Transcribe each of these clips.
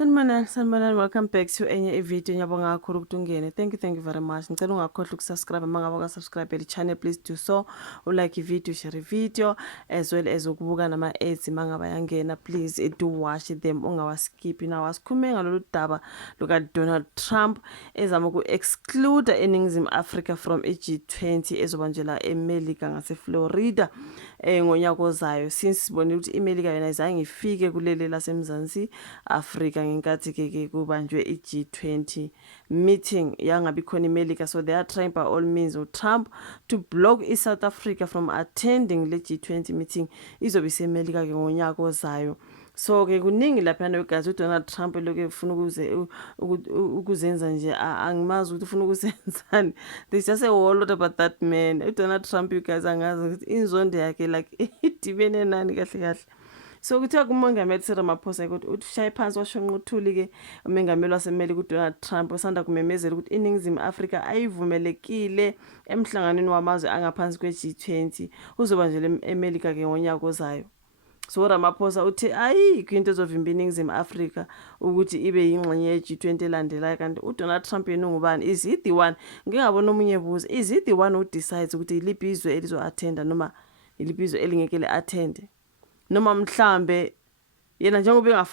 Sanibonani, welcome back to enye ivideo. Ngiyabonga kakhulu ukuthi ungene. Thank you very much. Ngicela ungakhohlwa ukusubscribe mangabe ungasubscribe le channel, please do so. Ulike ivideo, share ivideo as well as ukubuka nama ads mangabe yangena, please do watch them, ungawaskip. Nawo sikhulume ngalolu daba luka Donald Trump ezama uku-exclude eNingizimu Afrika from i-G20 ezobanjela eMelika ngase Florida ngonyaka ozayo, since sibonile ukuthi iMelika yona izange ifike kuleli laseMzansi Afrika ngenkathi ke kubanjwe i-G20 meeting yangabi khona iMelika. So they are trying by all means Trump to block South Africa from attending le G20 meeting izobe iseMelika ke ngonyaka ozayo. So ke kuningi laphana wegazi uDonald Trump lokho ufuna ukuzenza nje, angimazi ukuthi ufuna ukusenzani. There's just a whole lot about that man. uDonald Trump, you guys, angazi ukuthi inzondo yakhe like idibene nani kahle kahle. So kuthiwa kumongameli Cyril Ramaphosa ukuthi ushaye phansi washonqa uthuli ke umengameli waseMelika uDonald Trump osanda kumemezela ukuthi iNingizimu Afrika ayivumelekile emhlanganweni wamazwe angaphansi kwe-G20 uzoba nje eMelika ke ngonyaka ozayo. So Ramaphosa uthi ayikho into ezovimba iNingizimu Afrika ukuthi ibe yingxenye ye-G20 elandelayo, kanti uDonald Trump yena ungubani? Is he the one? Ngingabona omunye buza, is he the one who decides ukuthi iliphi izwe elizo-attenda noma iliphi izwe elingeke le-attende? Noma mhlambe yena njengoba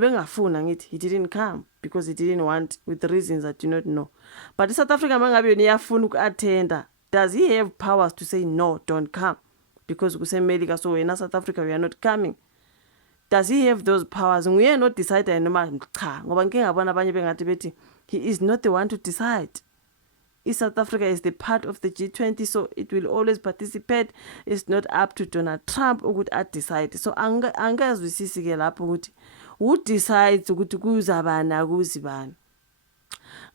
bengafuna ngithi he didn't come because he didn't want, with reasons I do not know. But South Africa mangabe yona iyafuna uku-attenda, does he have powers to say no, don't come because kuseMelika, so wena South Africa we are not coming? Does he have those powers? Nguye no decide noma cha, ngoba ngike ngabona abanye bengathi bethi he is not the one to decide. South Africa is the part of the G20, so it will always participate. It's not up to Donald Trump ukuthi decide. So angazwisisi ke lapho ukuthi who decides ukuthi kuzabani akuzibani.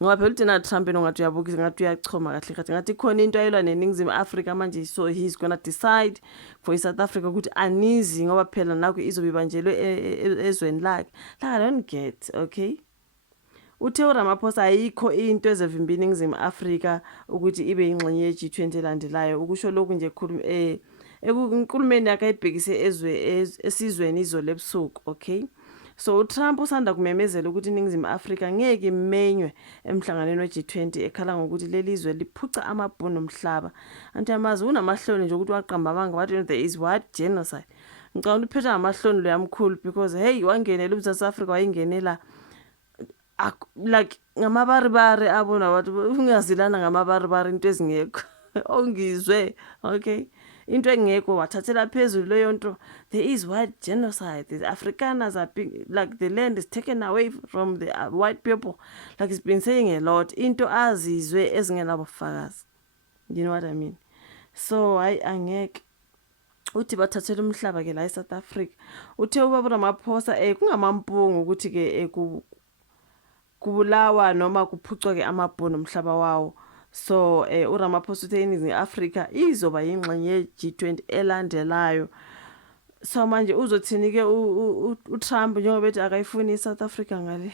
Ngoba phela uDonald Trump ngathi uyabukisa ngathi uyachoma kahle kahle ngathi khona into ayelwa neNingizimu Afrika manje, so he's gonna decide for South Africa ukuthi anizi ngoba phela nakho izobe ibanjelwe ezweni lakhe. Like I don't get, okay? Uthe uRamaphosa ayikho into ezevimba iNingizimu Afrika ukuthi ibe ingxenye ye-G20 elandelayo. Ukusho lokhu nje enkulumeni yakhe ayibhekise esizweni izolo ebusuku, okay? So uTrump usanda kumemezela ukuthi iNingizimu Afrika ngeke imenywe emhlanganweni we-G20 ekhala ngokuthi leli izwe liphuca amabhunu omhlaba. Anti amazi unamahloni nje ukuthi waqamba amanga wathi there is what genocide. Ngicabanga uphethe amahloni lo yamkhulu because hey wangenela uMzansi Afrika wayingenela like ngamabaribari abona wathi ungazilana ngamabaribari into ezingekho ongizwe, okay? Into engekho wathathela phezulu leyo nto. There is white genocide. The Afrikaners are being, like the land is taken away from the white people. Like it's been saying a lot. Into azizwe ezingenabufakazi. You know what I mean? So angeke uthi bathathela umhlaba ke la eSouth Africa. Uthe ubaba Ramaphosa kungamampungu ukuthi ke kubulawa noma kuphucwa ke amabhunu omhlaba wawo. So uRamaphosa uthe iNingizimu Afrika izoba yingxenye ye-G20 elandelayo. So manje uzothini ke uTrump njengoba bethi akayifuni iSouth Africa ngale.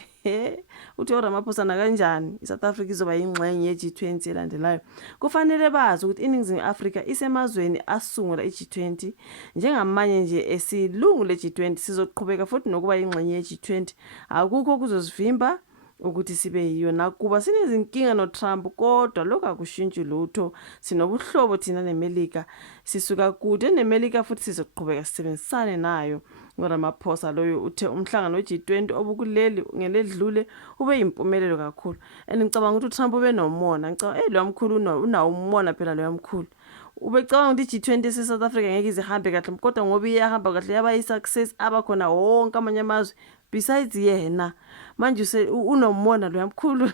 Uthi uRamaphosa na kanjani iSouth Africa izoba yingxenye ye-G20 elandelayo? Kufanele bazi ukuthi iNingizimu Afrika isemazweni asungula i-G20 njengamanye nje esilungu le-G20. Sizoqhubeka futhi nokuba yingxenye ye-G20. Akukho kuzosivimba ukuthi sibe yiyo. Nakuba sinezinkinga noTrump kodwa lokho akushintshi lutho. Sinobuhlobo thina neMelika, sisuka kude neMelika futhi sizoqhubeka sisebenzisane nayo. ngoRamaphosa loyo uthe umhlangano we-G20 obukuleli ngeledlule ube yimpumelelo kakhulu. And ngicabanga ukuthi uTrump ube nomona. Ngicabanga lo yamkhulu unawo umona phela lo yamkhulu. Ubecabanga ukuthi i-G20 eSouth Africa ngeke izihambe kahle kodwa ngoba iyahamba kahle yaba yi-success abakhona wonke amanye amazwe besides yena. Manje unomona lo yamkhulu.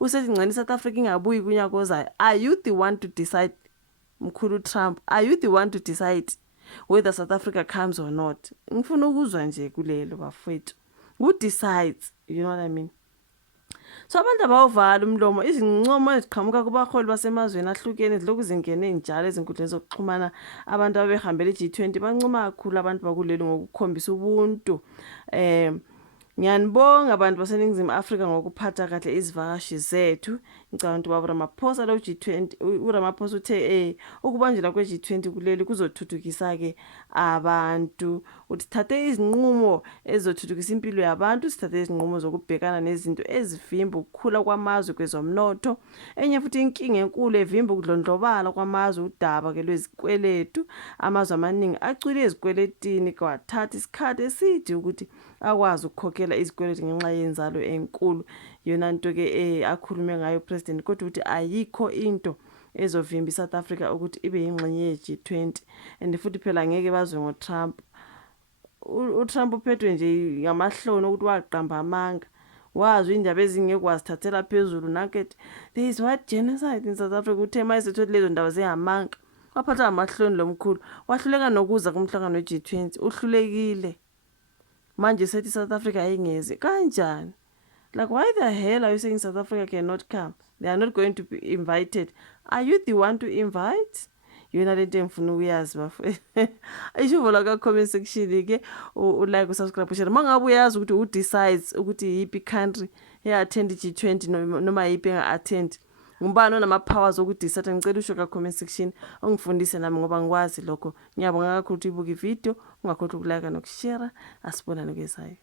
Usethi ngcane iSouth Africa ingabuyi kunyaka ozayo. Are you the one to decide, mkhulu Trump? Are you the one to decide whether South Africa comes or not? Ngifuna ukuzwa nje kulelo bafethu. Who decides? You know what I mean? So abantu abawuvala umlomo, izincomo eziqhamuka kubaholi basemazweni ahlukene ezilokhu zingene njalo ezinkundleni zokuxhumana. Abantu abehambele i-G20 bancoma kakhulu abantu bakuleli ngokukhombisa ubuntu. Ngiyanibonga abantu baseNingizimu Afrika ngokuphatha kahle izivakashi zethu. Ngicabanga ukuthi ubaba Ramaphosa lo G20 uRamaphosa uthe ukubanjelwa kwe-G20 kuleli kuzothuthukisa ke abantu. Uthi thathe izinqumo ezothuthukisa impilo yabantu, sithathe izinqumo zokubhekana nezinto ezivimba ukukhula kwamazwe kwezomnotho. Enye futhi inkinga enkulu evimba ukudlondlobala kwamazwe udaba ke lwezikweletu. Amazwe amaningi acwile ezikweletini kwathatha isikhathi eside ukuthi akwazi ukukhokhela izikweletu ngenxa yenzalo enkulu. Yona nto ke akhulume ngayo president, kodwa uthi ayikho into ezovimba iSouth Africa ukuthi ibe yingxenye ye-G20. And futhi phela ngeke bazwe ngoTrump. uTrump uphethwe nje ngamahloni ukuthi waqamba amanga. Wazi indaba ezingeke wazithathela phezulu nakethi. There is what genocide in South Africa. Uthe mayisethu lezo ndaba zehamanga. Waphatha amahloni lomkhulu. Wahluleka nokuza kumhlangano we-G20. Uhlulekile. Manje sethi South Africa ayingezi kanjani? Like, why the hell are you saying South Africa cannot come? They are not going to be invited. Are you the one to invite? Yona lento engifuna ukuyazi bafowethu. Ayisho la ka comment section ke like usubscribe share. Mangabe uyazi ukuthi u decides ukuthi yipi country attend G20 noma yipi attend. Ngubani onama powers okudecide? Ngicela usho ka comment section ungifundise nami ngoba ngikwazi lokho. Ngiyabonga kakhulu ukuthi ubuka ivideo, ungakhohlwa ukulike nokushare. Asibonane kwezayo.